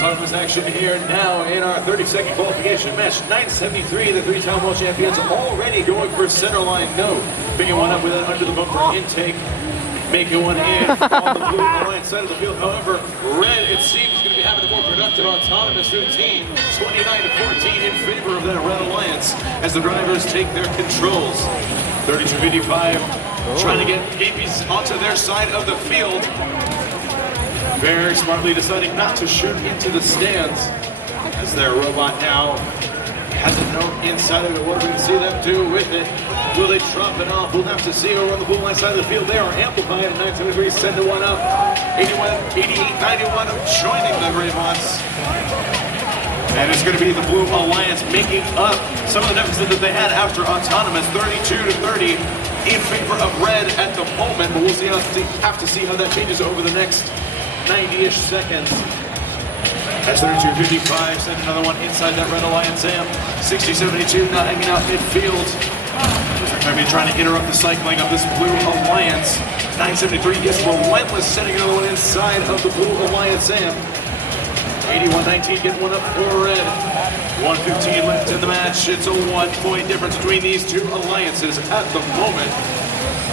autonomous action here now in our 30-second qualification match. 973, the three-time world champions, already going for center line no. Picking one up with an under the bumper intake. Making one in on the blue alliance side of the field. However, red, it seems, going to be having a more productive autonomous routine. 29-14 in favor of that red alliance as the drivers take their controls. 32-55 trying to get APs onto their side of the field. Very smartly deciding not to shoot into the stands as their robot now has a note inside of it. What are we going to see them do with it? Will they drop it off? We'll have to see over on the blue line side of the field. They are amplified at 973, send to one up. 88-91 joining the Greybots. And it's going to be the Blue Alliance making up some of the deficit that they had after autonomous, 32-30 in favor of red at the moment. But we'll see have to see how that changes over the next 90-ish seconds. That's 32-55, send another one inside that red alliance amp. 60-72 not hanging out midfield. They're going to be trying to interrupt the cycling of this Blue Alliance. 973 is relentless, sending another one inside of the Blue Alliance amp. 81-19 getting one up for red. 1:15 left in the match. It's a 1-point difference between these two alliances at the moment.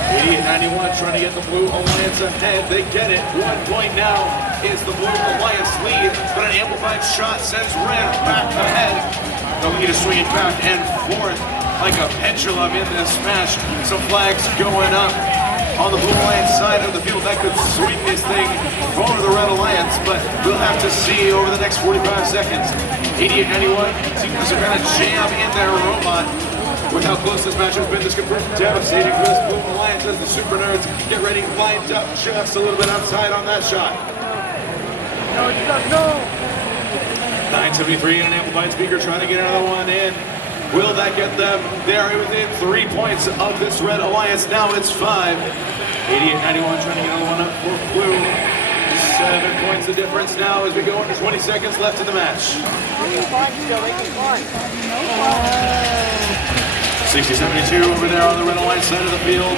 88-91 trying to get the Blue Alliance ahead. They get it. 1 point now is the Blue Alliance lead, but an amplified shot sends red back ahead. The lead is swinging back and forth like a pendulum in this match. Some flags going up on the Blue Alliance side of the field. That could swing this thing over the Red Alliance, but we'll have to see over the next 45 seconds. 88-91 seems to kind of jam in their robot. With how close this match has been, this could prove devastating for this Blue Alliance as the SuperNURDs get ready, lined up just a little bit outside on that shot. No. 973 and an amplified speaker trying to get another one in. Will that get them? They are within 3 points of this Red Alliance. Now it's 5. 88-91 trying to get another one up for Blue. 7 points the difference now as we go into 20 seconds left in the match. 60-72 over there on the Red Alliance side of the field.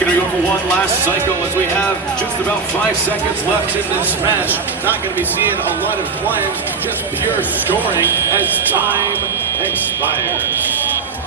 Going to go for one last cycle as we have just about 5 seconds left in this match. Not going to be seeing a lot of climbs, just pure scoring as time expires.